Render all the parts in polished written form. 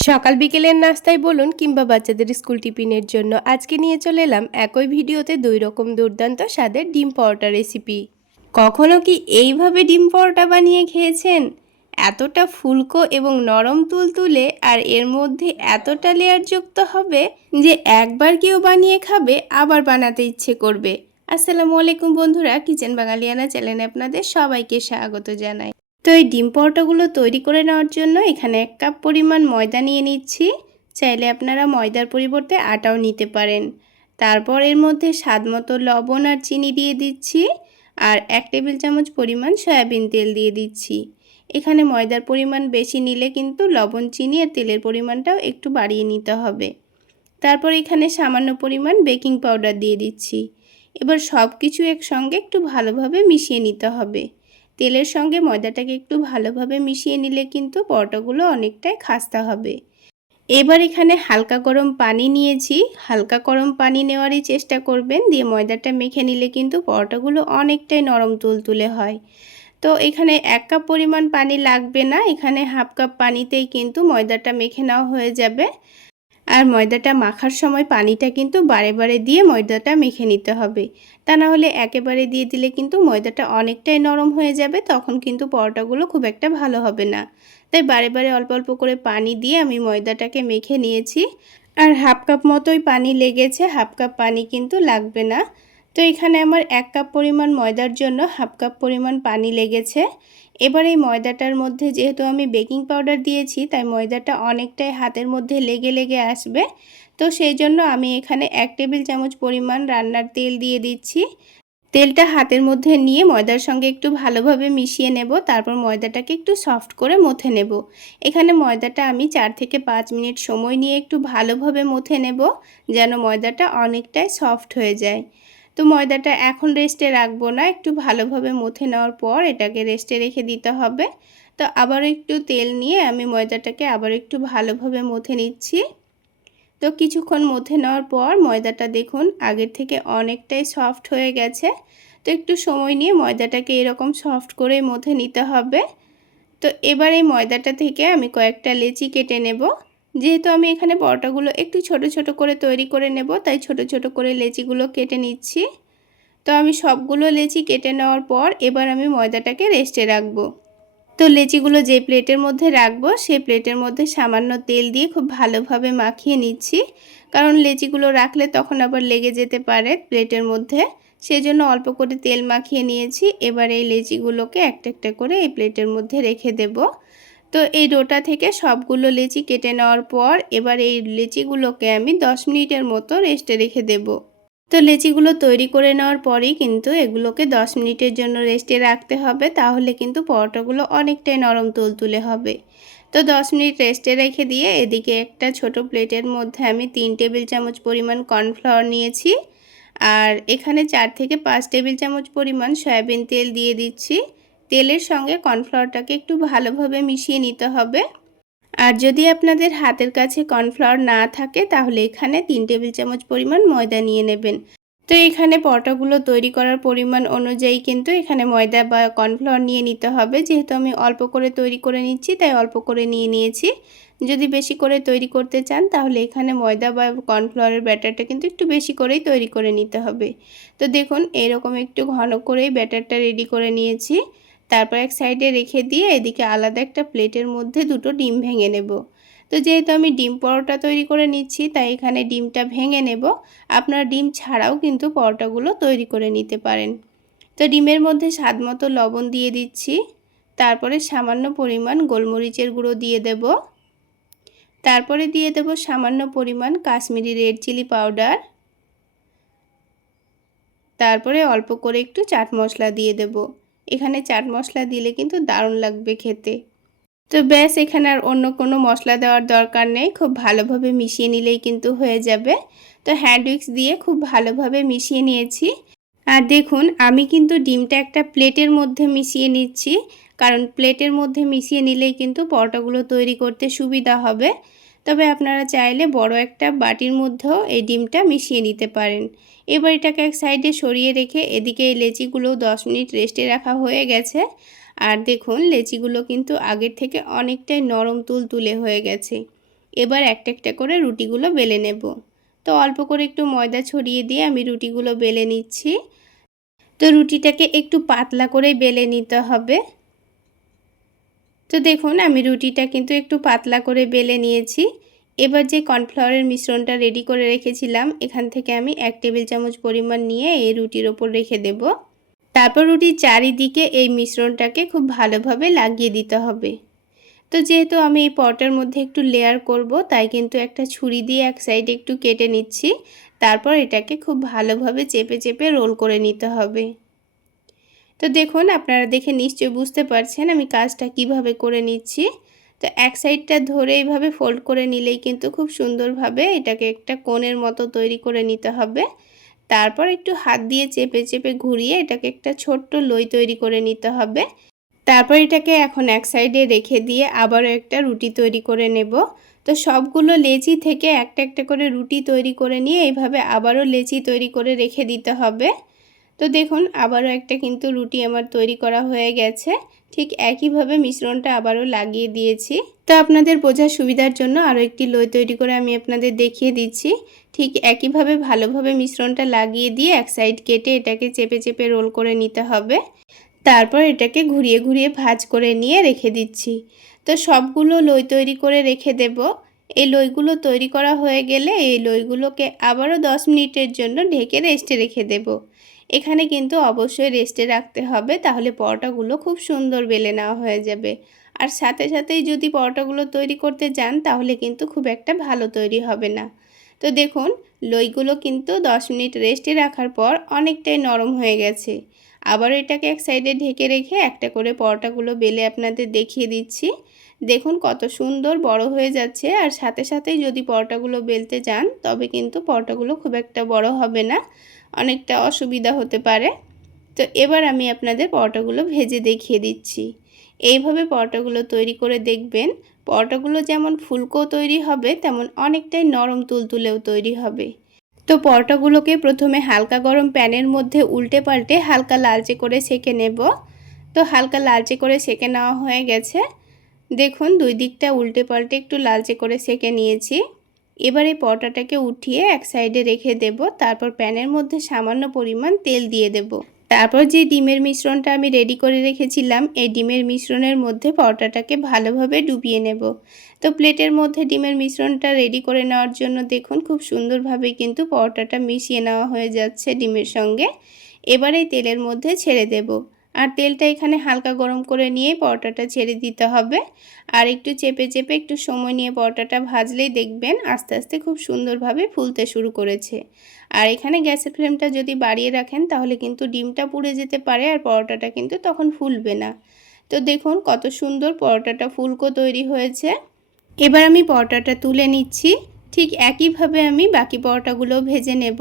সকাল বিকেলের নাস্তায় বলুন কিংবা বাচ্চাদের স্কুল টিফিনের জন্য আজকে নিয়ে চলে এলাম একই ভিডিওতে দুই রকম দুর্দান্ত স্বাদের ডিম পরোটা রেসিপি। কখনো কি এইভাবে ডিম পরোটা বানিয়ে খেয়েছেন? এতটা ফুলকো এবং নরম তুলতুলে আর এর মধ্যে এতটা লেয়ার যুক্ত হবে যে একবার কেউ বানিয়ে খাবে আবার বানাতে ইচ্ছে করবে। আসসালামু আলাইকুম বন্ধুরা, কিচেন বাঙালিয়ানা চ্যানেলে আপনাদের সবাইকে স্বাগত জানাই। তো এই ডিম পরোটাগুলো তৈরি করে নেওয়ার জন্য এখানে 1 কাপ পরিমাণ ময়দা নিয়ে নিচ্ছি। চাইলে আপনারা ময়দার পরিবর্তে আটাও নিতে পারেন। তারপর এর মধ্যে স্বাদমতো লবণ আর চিনি দিয়ে দিচ্ছি আর 1 টেবিল চামচ পরিমাণ সয়াবিন তেল দিয়ে দিচ্ছি। এখানে ময়দার পরিমাণ বেশি নিলে কিন্তু লবণ, চিনি আর তেলের পরিমাণটাও একটু বাড়িয়ে নিতে হবে। তারপর এখানে সামান্য পরিমাণ বেকিং পাউডার দিয়ে দিচ্ছি। এবার সব কিছু একসঙ্গে একটু ভালোভাবে মিশিয়ে নিতে হবে। তেলের সঙ্গে ময়দাটাকে একটু ভালোভাবে মিশিয়ে নিলে কিন্তু পরোটাগুলো অনেকটাই খাস্তা হবে। এবার এখানে হালকা গরম পানি নিয়েছি। হালকা গরম পানি নেওয়ারই চেষ্টা করবেন, দিয়ে ময়দাটা মেখে নিলে কিন্তু পরোটাগুলো অনেকটাই নরম তুলতুলে হয়। তো এখানে 1 কাপ পরিমাণ পানি লাগবে না, এখানে হাফ কাপ পানিতেই কিন্তু ময়দাটা মেখে নেওয়া হয়ে যাবে। আর ময়দাটা মাখার সময় পানিটা কিন্তু বারে বারে দিয়ে ময়দাটা মেখে নিতে হবে, তা না হলে একেবারে দিয়ে দিলে কিন্তু ময়দাটা অনেকটাই নরম হয়ে যাবে, তখন কিন্তু পরোটাগুলো খুব একটা ভালো হবে না। তাই বারে বারে অল্প অল্প করে পানি দিয়ে আমি ময়দাটাকে মেখে নিয়েছি। আর হাফ কাপ মতোই পানি লেগেছে, হাফ কাপ পানি কিন্তু লাগবে না। তো এখানে আমার 1 কাপ পরিমাণ ময়দার জন্য হাফ কাপ পরিমাণ পানি লেগেছে। এবার এই ময়দাটার মধ্যে যেহেতু আমি বেকিং পাউডার দিয়েছি, তাই ময়দাটা অনেকটাই হাতের মধ্যে লেগে লেগে আসবে। তো সেই জন্য আমি এখানে 1 টেবিল চামচ পরিমাণ রান্নার তেল দিয়ে দিচ্ছি। তেলটা হাতের মধ্যে নিয়ে ময়দার সঙ্গে একটু ভালোভাবে মিশিয়ে নেব, তারপর ময়দাটাকে একটু সফট করে মথে নেব। এখানে ময়দাটা আমি 4 থেকে 5 মিনিট সময় নিয়ে একটু ভালোভাবে মথে নেব, যেন ময়দাটা অনেকটাই সফট হয়ে যায়। তো ময়দাটা এখন রেস্টে রাখবো না, একটু ভালোভাবে মথে নেওয়ার পর এটাকে রেস্টে রেখে দিতে হবে। তো আবারও একটু তেল নিয়ে আমি ময়দাটাকে আবার একটু ভালোভাবে মথে নিচ্ছি। তো কিছুক্ষণ মথে নেওয়ার পর ময়দাটা দেখুন আগের থেকে অনেকটাই সফট হয়ে গেছে। তো একটু সময় নিয়ে ময়দাটাকে এরকম সফট করে মথে নিতে হবে। তো এবার এই ময়দাটা থেকে আমি কয়েকটা লেচি কেটে নেব। যেহেতু আমি এখানে পরোটাগুলো একটু ছোট ছোট করে তৈরি করে নেব, তাই ছোট ছোট করে লেচিগুলো কেটে নিচ্ছি। তো আমি সবগুলো লেচি কেটে নেওয়ার পর এবার আমি ময়দাটাকে রেস্টে রাখবো। তো লেচিগুলো যে প্লেটের মধ্যে রাখবো সেই প্লেটের মধ্যে সামান্য তেল দিয়ে খুব ভালোভাবে মাখিয়ে নিচ্ছি, কারণ লেচিগুলো রাখলে তখন আবার লেগে যেতে পারে প্লেটের মধ্যে। সেজন্য অল্প করে তেল মাখিয়ে নিয়েছি। এবার এই লেচিগুলোকে একটা একটা করে এই প্লেটের মধ্যে রেখে দেব। তো এই ডোটা থেকে সবগুলো লেচি কেটে নেওয়ার পর এবার এই লেচিগুলোকে আমি 10 মিনিটের মতো রেস্টে রেখে দেব। তো লেচিগুলো তৈরি করে নেওয়ার পরেই কিন্তু এগুলোকে 10 মিনিটের জন্য রেস্টে রাখতে হবে, তাহলে কিন্তু পরোটাগুলো অনেকটাই নরম তুলতুলে হবে। তো 10 মিনিট রেস্টে রেখে দিয়ে এদিকে একটা ছোট প্লেটের মধ্যে আমি 3 টেবিল চামচ পরিমাণ কর্নফ্লাওয়ার নিয়েছি। আর এখানে 4 থেকে 5 টেবিল চামচ পরিমাণ সয়াবিন তেল দিয়ে দিচ্ছি। তেলের সঙ্গে কর্নফ্লাওয়ারটাকে একটু ভালোভাবে মিশিয়ে নিতে হবে। আর যদি আপনাদের হাতের কাছে কর্নফ্লাওয়ার না থাকে তাহলে এখানে 3 টেবিল চামচ পরিমাণ ময়দা নিয়ে নেবেন। তো এখানে পরোটাগুলো তৈরি করার পরিমাণ অনুযায়ী কিন্তু এখানে ময়দা বা কর্নফ্লাওয়ার নিয়ে নিতে হবে। যেহেতু আমি অল্প করে তৈরি করে নিচ্ছি তাই অল্প করে নিয়ে নিয়েছি। যদি বেশি করে তৈরি করতে চান তাহলে এখানে ময়দা বা কর্নফ্লাওয়ারের ব্যাটারটা কিন্তু একটু বেশি করেই তৈরি করে নিতে হবে। তো দেখুন এরকম একটু ঘন করেই ব্যাটারটা রেডি করে নিয়েছি। তারপর এক সাইডে রেখে দিয়ে এদিকে আলাদা একটা প্লেটের মধ্যে দুটো ডিম ভেঙে নেব। তো যেহেতু আমি ডিম পরোটা তৈরি করে নিচ্ছি তাই এখানে ডিমটা ভেঙে নেব। আপনারা ডিম ছাড়াও কিন্তু পরোটাগুলো তৈরি করে নিতে পারেন। তো ডিমের মধ্যে স্বাদমতো লবণ দিয়ে দিচ্ছি। তারপরে সামান্য পরিমাণ গোলমরিচের গুঁড়ো দিয়ে দেব। তারপরে দিয়ে দেব সামান্য পরিমাণ কাশ্মীরি রেড চিলি পাউডার। তারপরে অল্প করে একটু চাট মশলা দিয়ে দেব। এখানে চাট মশলা দিলে কিন্তু দারুণ লাগবে খেতে। তো ব্যাস, এখানে আর অন্য কোনো মশলা দেওয়ার দরকার নেই, খুব ভালোভাবে মিশিয়ে নিলেই কিন্তু হয়ে যাবে। তো হ্যান্ড উইক্স দিয়ে খুব ভালোভাবে মিশিয়ে নিয়েছি। আর দেখুন আমি কিন্তু ডিমটা একটা প্লেটের মধ্যে মিশিয়ে নিচ্ছি, কারণ প্লেটের মধ্যে মিশিয়ে নিলেই কিন্তু পরোটাগুলো তৈরি করতে সুবিধা হবে। তবে আপনারা চাইলে বড় একটা বাটির মধ্যেও এই ডিমটা মিশিয়ে নিতে পারেন। এবার এটাকে এক সাইডে সরিয়ে রেখে এদিকে এই লেচিগুলো 10 মিনিট রেস্টে রাখা হয়ে গেছে। আর দেখুন লেচিগুলো কিন্তু আগের থেকে অনেকটাই নরম তুলতুলে হয়ে গেছে। এবার একটা একটা করে রুটিগুলো বেলে নেব। তো অল্প করে একটু ময়দা ছড়িয়ে দিয়ে আমি রুটিগুলো বেলে নিচ্ছি। তো রুটিটাকে একটু পাতলা করে বেলে নিতে হবে। তো দেখুন আমি রুটিটা কিন্তু একটু পাতলা করে বেলে নিয়েছি। এবার যে কর্নফ্লাওয়ারের মিশ্রণটা রেডি করে রেখেছিলাম, এখান থেকে আমি 1 টেবিল চামচ পরিমাণ নিয়ে এই রুটির ওপর রেখে দেব। তারপর রুটির চারিদিকে এই মিশ্রণটাকে খুব ভালোভাবে লাগিয়ে দিতে হবে। তো যেহেতু আমি এই পরোটার মধ্যে একটু লেয়ার করব, তাই কিন্তু একটা ছুরি দিয়ে এক সাইডে একটু কেটে নিচ্ছি। তারপর এটাকে খুব ভালোভাবে চেপে চেপে রোল করে নিতে হবে। তো দেখুন আপনারা দেখে নিশ্চয়ই বুঝতে পারছেন আমি কাজটা কিভাবে করে নিচ্ছি। তো এক সাইডটা ধরে এইভাবে ফোল্ড করে নিলেই কিন্তু খুব সুন্দরভাবে এটাকে একটা কোণের মতো তৈরি করে নিতে হবে। তারপর একটু হাত দিয়ে চেপে চেপে ঘুরিয়ে এটাকে একটা ছোট্ট লই তৈরি করে নিতে হবে। তারপর এটাকে এখন এক সাইডে রেখে দিয়ে আবারও একটা রুটি তৈরি করে নেব। তো সবগুলো লেচি থেকে একটা একটা করে রুটি তৈরি করে নিয়ে এইভাবে আবারও লেচি তৈরি করে রেখে দিতে হবে। তো দেখুন আবারও একটা কিন্তু রুটি আমার তৈরি করা হয়ে গেছে। ঠিক একইভাবে মিশ্রণটা আবারও লাগিয়ে দিয়েছি। তো আপনাদের বোঝার সুবিধার জন্য আরও একটি লই তৈরি করে আমি আপনাদের দেখিয়ে দিচ্ছি। ঠিক একইভাবে ভালোভাবে মিশ্রণটা লাগিয়ে দিয়ে এক সাইড কেটে এটাকে চেপে চেপে রোল করে নিতে হবে। তারপর এটাকে ঘুরিয়ে ঘুরিয়ে ভাঁজ করে নিয়ে রেখে দিচ্ছি। তো সবগুলো লই তৈরি করে রেখে দেব। এই লইগুলো তৈরি করা হয়ে গেলে এই লইগুলোকে আবারও 10 মিনিটের জন্য ঢেকে রেস্টে রেখে দেব। এখানে কিন্তু অবশ্যই রেস্টে রাখতে হবে, তাহলে পরোটাগুলো খুব সুন্দর বেলে নেওয়া হয়ে যাবে। আর সাথে সাথেই যদি পরোটাগুলো তৈরি করতে যান তাহলে কিন্তু খুব একটা ভালো তৈরি হবে না। তো দেখুন লইগুলো কিন্তু 10 মিনিট রেস্টে রাখার পর অনেকটাই নরম হয়ে গেছে। আবার এটাকে এক সাইডে ঢেকে রেখে একটা করে পরোটাগুলো বেলে আপনাদের দেখিয়ে দিচ্ছি। দেখুন কত সুন্দর বড় হয়ে যাচ্ছে। আর সাথে সাথেই যদি পরোটাগুলো বেলতে যান তবে কিন্তু পরোটাগুলো খুব একটা বড় হবে না, অনেকটা অসুবিধা হতে পারে। তো এবার আমি আপনাদের পরোটাগুলো ভেজে দেখিয়ে দিচ্ছি। এইভাবে পরোটাগুলো তৈরি করে দেখবেন, পরোটাগুলো যেমন ফুলকো তৈরি হবে তেমন অনেকটাই নরম তুলতুলেও তৈরি হবে। তো পরোটাগুলোকে প্রথমে হালকা গরম প্যানের মধ্যে উল্টে পাল্টে হালকা লালচে করে সেঁকে নেব। তো হালকা লালচে করে সেঁকে নেওয়া হয়ে গেছে। দেখুন দুই দিকটা উল্টে পাল্টে একটু লালচে করে সেঁকে নিয়েছি। এবার এই পরোটাটাকে উঠিয়ে এক সাইডে রেখে দেব। তারপর প্যানের মধ্যে সামান্য পরিমাণ তেল দিয়ে দেব। তারপর যে ডিমের মিশ্রণটা আমি রেডি করে রেখেছিলাম, এই ডিমের মিশ্রণের মধ্যে পরোটাটাকে ভালোভাবে ডুবিয়ে নেব। তো প্লেটের মধ্যে ডিমের মিশ্রণটা রেডি করে নেওয়ার জন্য দেখুন খুব সুন্দরভাবে কিন্তু পরোটাটা মিশিয়ে নেওয়া হয়ে যাচ্ছে ডিমের সঙ্গে। এবার এই তেলের মধ্যে ছেড়ে দেব। আর তেলটা এখানে হালকা গরম করে নিয়ে পরোটাটা ছেড়ে দিতে হবে। আর একটু চেপে চেপে একটু সময় নিয়ে পরোটাটা ভাজলেই দেখবেন আস্তে আস্তে খুব সুন্দরভাবে ফুলতে শুরু করেছে। আর এখানে গ্যাসের ফ্লেমটা যদি বাড়িয়ে রাখেন তাহলে কিন্তু ডিমটা পুড়ে যেতে পারে আর পরোটাটা কিন্তু তখন ফুলবে না। তো দেখুন কত সুন্দর পরোটাটা ফুলকো তৈরি হয়েছে। এবার আমি পরোটাটা তুলে নিচ্ছি। ঠিক একইভাবে আমি বাকি পরোটাগুলোও ভেজে নেব।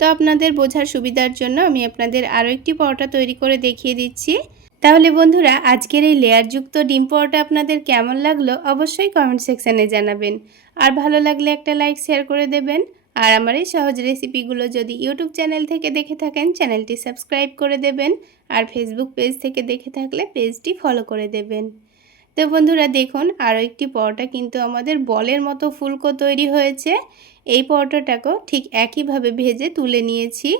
তো আপনাদের বোঝার সুবিধার জন্য আমি আপনাদের আরও একটি পরোটা তৈরি করে দেখিয়ে দিচ্ছি। তাহলে বন্ধুরা আজকের এই লেয়ারযুক্ত ডিম পরোটা আপনাদের কেমন লাগলো অবশ্যই কমেন্ট সেকশানে জানাবেন। আর ভালো লাগলে একটা লাইক শেয়ার করে দেবেন। আর আমার এই সহজ রেসিপিগুলো যদি ইউটিউব চ্যানেল থেকে দেখে থাকেন চ্যানেলটি সাবস্ক্রাইব করে দেবেন। আর ফেসবুক পেজ থেকে দেখে থাকলে পেজটি ফলো করে দেবেন। তো বন্ধুরা দেখুন আরও একটি পরোটা কিন্তু আমাদের বলের মতো ফুলকো তৈরি হয়েছে। এই পরোটাটাকেও ঠিক একইভাবে ভেজে তুলে নিয়েছি।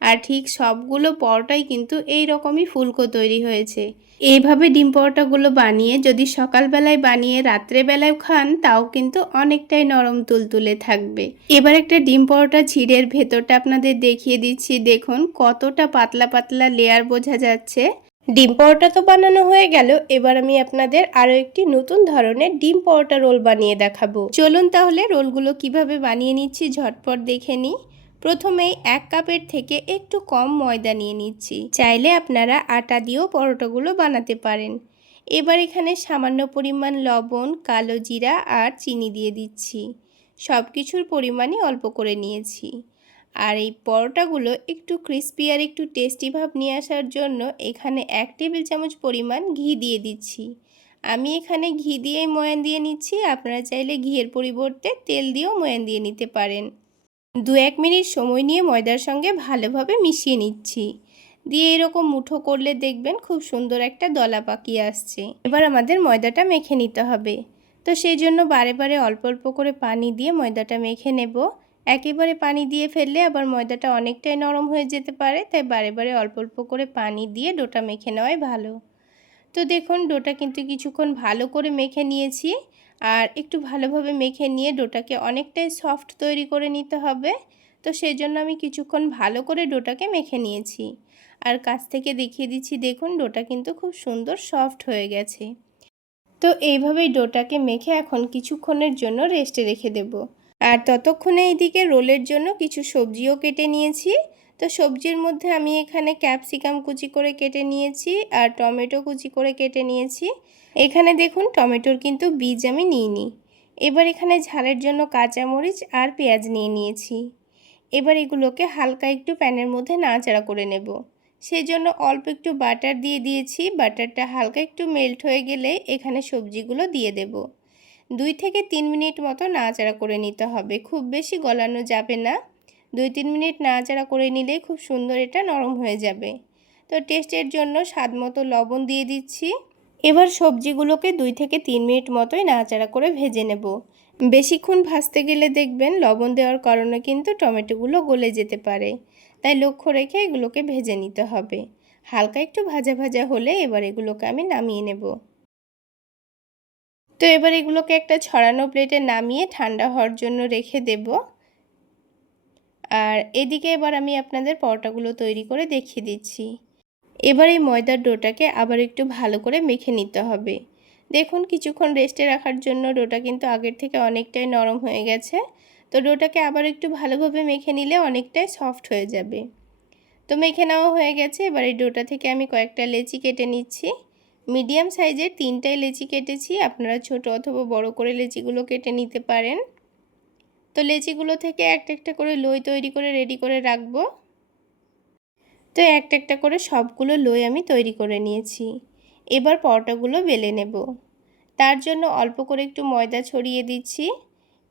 আর ঠিক সবগুলো পরোটাই কিন্তু এই রকমই ফুলকো তৈরি হয়েছে। এইভাবে ডিম পরোটাগুলো বানিয়ে যদি সকালবেলায় বানিয়ে রাত্রেবেলায় খান তাও কিন্তু অনেকটাই নরম তুলতুলে থাকবে। এবার একটা ডিম পরোটা ছিঁড়ের ভেতরটা আপনাদের দেখিয়ে দিচ্ছি। দেখুন কতটা পাতলা পাতলা লেয়ার বোঝা যাচ্ছে। ডিম পরোটা তো বানানো হয়ে গেল, এবার আমি আপনাদের আরও একটি নতুন ধরনের ডিম পরোটা রোল বানিয়ে দেখাবো। চলুন তাহলে রোলগুলো কিভাবে বানিয়ে নিচ্ছি ঝটপট দেখে নিই। প্রথমেই 1 কাপের থেকে একটু কম ময়দা নিয়ে নিচ্ছি। চাইলে আপনারা আটা দিয়েও পরোটাগুলো বানাতে পারেন। এবার এখানে সামান্য পরিমাণ লবণ, কালো জিরা আর চিনি দিয়ে দিচ্ছি। সব কিছুর পরিমাণই অল্প করে নিয়েছি। আর এই পরোটাগুলো একটু ক্রিস্পি আর একটু টেস্টি ভাব নিয়ে আসার জন্য এখানে 1 টেবিল চামচ পরিমাণ ঘি দিয়ে দিচ্ছি। আমি এখানে ঘি দিয়েই ময়ান দিয়ে নিচ্ছি, আপনারা চাইলে ঘিয়ের পরিবর্তে তেল দিয়েও ময়ান দিয়ে নিতে পারেন। 2-1 মিনিট সময় নিয়ে ময়দার সঙ্গে ভালোভাবে মিশিয়ে নিচ্ছি। দিয়ে এরকম মুঠো করলে দেখবেন খুব সুন্দর একটা দলা পাকিয়ে আসছে। এবার আমাদের ময়দাটা মেখে নিতে হবে। তো সেই জন্য বারে বারে অল্প অল্প করে পানি দিয়ে ময়দাটা মেখে নেব। একেবারে পানি দিয়ে ফেললে আবার ময়দাটা অনেকটাই নরম হয়ে যেতে পারে, তাই বারে বারে অল্প অল্প করে পানি দিয়ে ডোটা মেখে নেওয়াই ভালো। তো দেখুন ডোটা কিন্তু কিছুক্ষণ ভালো করে মেখে নিয়েছি। আর একটু ভালোভাবে মেখে নিয়ে ডোটাকে অনেকটাই সফট তৈরি করে নিতে হবে। তো সেই জন্য আমি কিছুক্ষণ ভালো করে ডোটাকে মেখে নিয়েছি। আর কাছ থেকে দেখিয়ে দিচ্ছি, দেখুন ডোটা কিন্তু খুব সুন্দর সফট হয়ে গেছে। তো এইভাবেই ডোটাকে মেখে এখন কিছুক্ষণের জন্য রেস্টে রেখে দেব। আর ততক্ষণে এইদিকে রোলের জন্য কিছু সবজিও কেটে নিয়েছি। তো সবজির মধ্যে আমি এখানে ক্যাপসিকাম কুচি করে কেটে নিয়েছি আর টমেটো কুচি করে কেটে নিয়েছি। এখানে দেখুন টমেটোর কিন্তু বীজ আমি নিইনি। এবার এখানে ঝালের জন্য কাঁচামরিচ আর পেঁয়াজ নিয়ে নিয়েছি। এবার এগুলোকে হালকা একটু প্যানের মধ্যে নাড়াচাড়া করে নেব। সেই জন্য অল্প একটু বাটার দিয়ে দিয়েছি। বাটারটা হালকা একটু মেল্ট হয়ে গেলে এখানে সবজিগুলো দিয়ে দেব। 2 থেকে 3 মিনিট মতো নাড়াচাড়া করে নিতে হবে, খুব বেশি গলানো যাবে না। 2-3 মিনিট নাড়াচাড়া করে নিলেই খুব সুন্দর এটা নরম হয়ে যাবে। তো টেস্টের জন্য স্বাদ মতো লবণ দিয়ে দিচ্ছি। এবার সবজিগুলোকে 2 থেকে 3 মিনিট মতোই নাড়াচাড়া করে ভেজে নেব। বেশিক্ষণ ভাজতে গেলে দেখবেন লবণ দেওয়ার কারণে কিন্তু টমেটোগুলো গলে যেতে পারে, তাই লক্ষ্য রেখে এগুলোকে ভেজে নিতে হবে। হালকা একটু ভাজা ভাজা হলে এবার এগুলোকে আমি নামিয়ে নেব। তো এবার এগুলোকে একটা ছড়ানো প্লেটে নামিয়ে ঠান্ডা হওয়ার জন্য রেখে দেব। আর এদিকে এবার আমি আপনাদের পরোটাগুলো তৈরি করে দেখিয়ে দিচ্ছি। এবার এই ময়দার ডোটাকে আবার একটু ভালো করে মেখে নিতে হবে। দেখুন কিছুক্ষণ রেস্টে রাখার জন্য ডোটা কিন্তু আগের থেকে অনেকটাই নরম হয়ে গেছে। তো ডোটাকে আবার একটু ভালোভাবে মেখে নিলে অনেকটাই সফট হয়ে যাবে। তো মেখে নেওয়া হয়ে গেছে। এবার এই ডোটা থেকে আমি কয়েকটা লেচি কেটে নিচ্ছি। মিডিয়াম সাইজের 3টাই লেচি কেটেছি, আপনারা ছোট অথবা বড় করে লেচিগুলো কেটে নিতে পারেন। তো লেচিগুলো থেকে একটা একটা করে লই তৈরি করে রেডি করে রাখবো। তো একটা একটা করে সবগুলো লই আমি তৈরি করে নিয়েছি। এবার পরোটাগুলো বেলে নেব। তার জন্য অল্প করে একটু ময়দা ছড়িয়ে দিচ্ছি।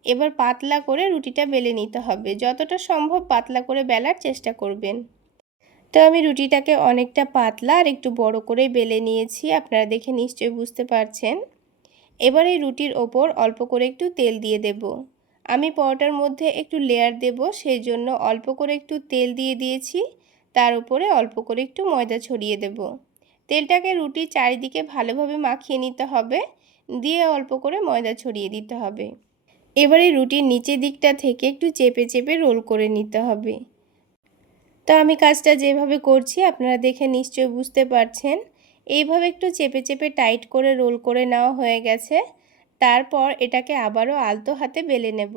এবার পাতলা করে রুটিটা বেলে নিতে হবে, যতটা সম্ভব পাতলা করে বেলার চেষ্টা করবেন। তো আমি রুটিটাকে অনেকটা পাতলা আর একটু বড় করে বেলে নিয়েছি, আপনারা দেখে নিশ্চয়ই বুঝতে পারছেন। এবার এই রুটির ওপর অল্প করে একটু তেল দিয়ে দেব। আমি পরোটার মধ্যে একটু লেয়ার দেব, সেই জন্য অল্প করে একটু তেল দিয়ে দিয়েছি। তার উপরে অল্প করে একটু ময়দা ছড়িয়ে দেব। তেলটাকে রুটির চারিদিকে ভালোভাবে মাখিয়ে নিতে হবে, দিয়ে অল্প করে ময়দা ছড়িয়ে দিতে হবে। এবারে রুটির নিচের দিকটা থেকে একটু চেপে চেপে রোল করে নিতে হবে। তো আমি কাজটা যেভাবে করছি আপনারা দেখে নিশ্চয়ই বুঝতে পারছেন। এইভাবে একটু চেপে চেপে টাইট করে রোল করে নেওয়া হয়ে গেছে। তারপর এটাকে আবারও আলতো হাতে বেলে নেব।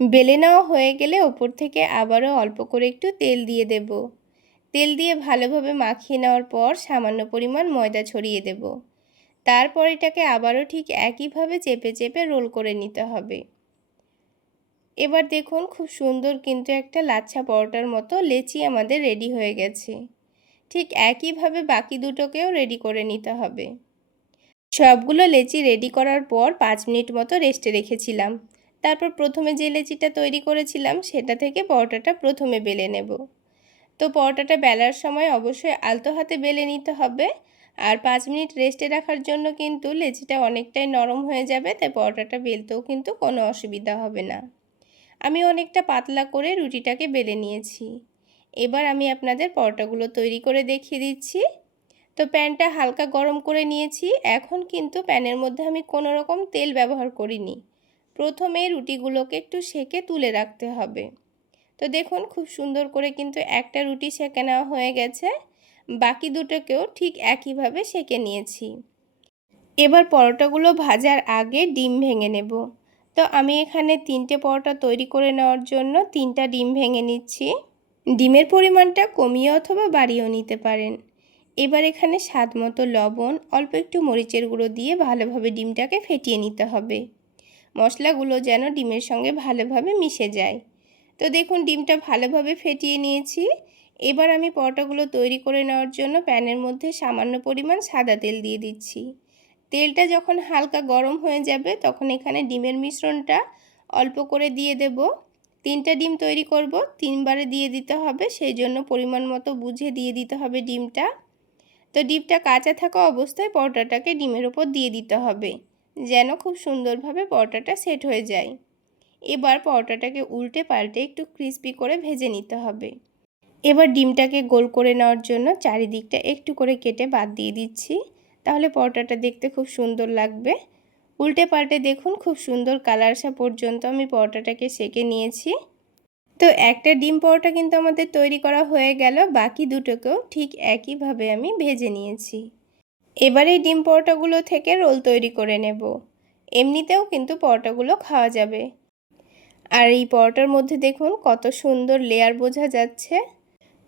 বেলে নেওয়া হয়ে গেলে ওপর থেকে আবারও অল্প করে একটু তেল দিয়ে দেব। তেল দিয়ে ভালোভাবে মাখিয়ে নেওয়ার পর সামান্য পরিমাণ ময়দা ছড়িয়ে দেব। তারপর এটাকে আবারও ঠিক একইভাবে চেপে চেপে রোল করে নিতে হবে। এবার দেখুন খুব সুন্দর কিন্তু একটা লাচ্ছা পরোটার মতো লেচি আমাদের রেডি হয়ে গেছে। ঠিক একইভাবে বাকি দুটোকেও রেডি করে নিতে হবে। সবগুলো লেচি রেডি করার পর 5 মিনিট মতো রেস্টে রেখেছিলাম। তারপর প্রথমে যে লেচিটা তৈরি করেছিলাম সেটা থেকে পরোটাটা প্রথমে বেলে নেব। তো পরোটাটা বেলার সময় অবশ্যই আলতো হাতে বেলে নিতে হবে। আর 5 মিনিট রেস্টে রাখার জন্য কিন্তু লেচিটা অনেকটাই নরম হয়ে যাবে, তাই পরোটাটা বেলতেও কিন্তু কোনো অসুবিধা হবে না। আমি অনেকটা পাতলা করে রুটিটাকে বেলে নিয়েছি। এবার আমি আপনাদের পরোটাগুলো তৈরি করে দেখিয়ে দিচ্ছি। তো প্যানটা হালকা গরম করে নিয়েছি। এখন কিন্তু প্যানের মধ্যে আমি কোনো রকম তেল ব্যবহার করিনি। প্রথমে রুটিগুলোকে একটু সেকে তুলে রাখতে হবে। তো দেখুন খুব সুন্দর করে কিন্তু একটা রুটি সেকে নেওয়া হয়ে গেছে। বাকি দুটোকেও ঠিক একইভাবে সেকে নিয়েছি। এবার পরোটাগুলো ভাজার আগে ডিম ভেঙে নেব। তো আমি এখানে 3টে পরোটা তৈরি করে নেওয়ার জন্য 3টা ডিম ভেঙে নিচ্ছি। ডিমের পরিমাণটা কমিয়ে অথবা বাড়িয়েও নিতে পারেন। এবার এখানে স্বাদ মতো লবণ, অল্প একটু মরিচের গুঁড়ো দিয়ে ভালোভাবে ডিমটাকে ফেটিয়ে নিতে হবে। মশলাগুলো যেন ডিমের সঙ্গে ভালোভাবে মিশে যায়। তো দেখুন ডিমটা ভালোভাবে ফেটিয়ে নিয়েছি। এবার আমি পরোটাগুলো তৈরি করে নেওয়ার জন্য প্যানের মধ্যে সামান্য পরিমাণ সাদা তেল দিয়ে দিচ্ছি। তেলটা যখন হালকা গরম হয়ে যাবে তখন এখানে ডিমের মিশ্রণটা অল্প করে দিয়ে দেব। 3টা ডিম তৈরি করব, 3বারে দিয়ে দিতে হবে, সেই জন্য পরিমাণ মতো বুঝে দিয়ে দিতে হবে ডিমটা। তো ডিমটা কাঁচা থাকা অবস্থায় পরোটাটাকে ডিমের ওপর দিয়ে দিতে হবে, যেন খুব সুন্দরভাবে পরোটাটা সেট হয়ে যায়। এবার পরোটাটাকে উল্টে পাল্টে একটু ক্রিস্পি করে ভেজে নিতে হবে। এবার ডিমটাকে গোল করে নেওয়ার জন্য চারিদিকটা একটু করে কেটে বাদ দিয়ে দিচ্ছি, তাহলে পরোটাটা দেখতে খুব সুন্দর লাগবে। উল্টে পাল্টে দেখুন খুব সুন্দর কালার আসা পর্যন্ত আমি পরোটাটাকে সেঁকে নিয়েছি। তো একটা ডিম পরোটা কিন্তু আমাদের তৈরি করা হয়ে গেল, বাকি দুটোকেও ঠিক একইভাবে আমি ভেজে নিয়েছি। এবার এই ডিম পরোটাগুলো থেকে রোল তৈরি করে নেব। এমনিতেও কিন্তু পরোটাগুলো খাওয়া যাবে। আর এই পরোটার মধ্যে দেখুন কত সুন্দর লেয়ার বোঝা যাচ্ছে।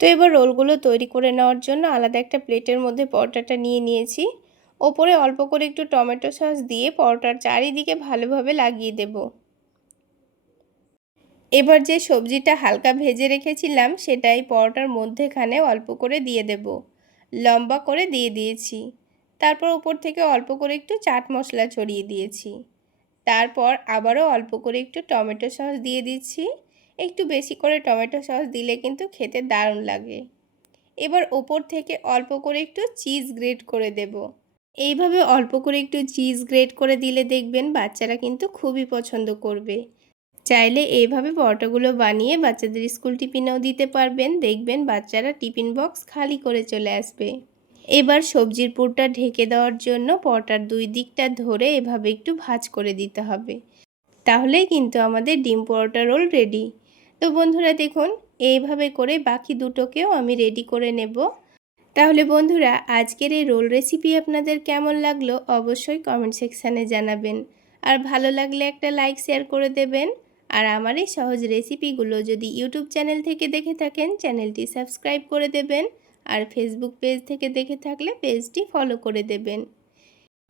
তো এবার রোলগুলো তৈরি করে নেওয়ার জন্য আলাদা একটা প্লেটের মধ্যে পরোটাটা নিয়ে নিয়েছি। ওপরে অল্প করে একটু টমেটো সস দিয়ে পরোটার চারিদিকে ভালোভাবে লাগিয়ে দেব। এবার যে সবজিটা হালকা ভেজে রেখেছিলাম সেটাই পরোটার মধ্যেখানে অল্প করে দিয়ে দেব। লম্বা করে দিয়ে দিয়েছি। তারপর উপর থেকে অল্প করে একটু চাট মশলা ছড়িয়ে দিয়েছি। তারপর আবারও অল্প করে একটু টমেটো সস দিয়ে দিচ্ছি। একটু বেশি করে টমেটো সস দিলে কিন্তু খেতে দারুণ লাগে। এবার ওপর থেকে অল্প করে একটু চিজ গ্রেট করে দেব। এইভাবে অল্প করে একটু চিজ গ্রেট করে দিলে দেখবেন বাচ্চারা কিন্তু খুবই পছন্দ করবে। চাইলে এইভাবে পরোটাগুলো বানিয়ে বাচ্চাদের স্কুল টিফিনেও দিতে পারবেন, দেখবেন বাচ্চারা টিফিন বক্স খালি করে চলে আসবে। এবার সবজির পুরটা ঢেকে দেওয়ার জন্য পরোটার দুই দিকটা ধরে এভাবে একটু ভাঁজ করে দিতে হবে, তাহলেই কিন্তু আমাদের ডিম পরোটা রোল রেডি। তো বন্ধুরা দেখুন এইভাবে করে বাকি দুটোকেও আমি রেডি করে নেব। তাহলে বন্ধুরা আজকের এই রোল রেসিপি আপনাদের কেমন লাগলো অবশ্যই কমেন্ট সেকশানে জানাবেন। আর ভালো লাগলে একটা লাইক শেয়ার করে দেবেন। আর আমার এই সহজ রেসিপিগুলো যদি ইউটিউব চ্যানেল থেকে দেখে থাকেন চ্যানেলটি সাবস্ক্রাইব করে দেবেন। আর ফেসবুক পেজ থেকে দেখে থাকলে পেজটি ফলো করে দেবেন।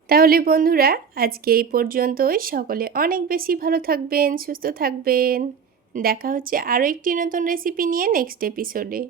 তাহলে বন্ধুরা আজকে এই পর্যন্তই। সকলে অনেক বেশি ভালো থাকবেন, সুস্থ থাকবেন। দেখা হচ্ছে আরও একটি নতুন রেসিপি নিয়ে নেক্সট এপিসোডে।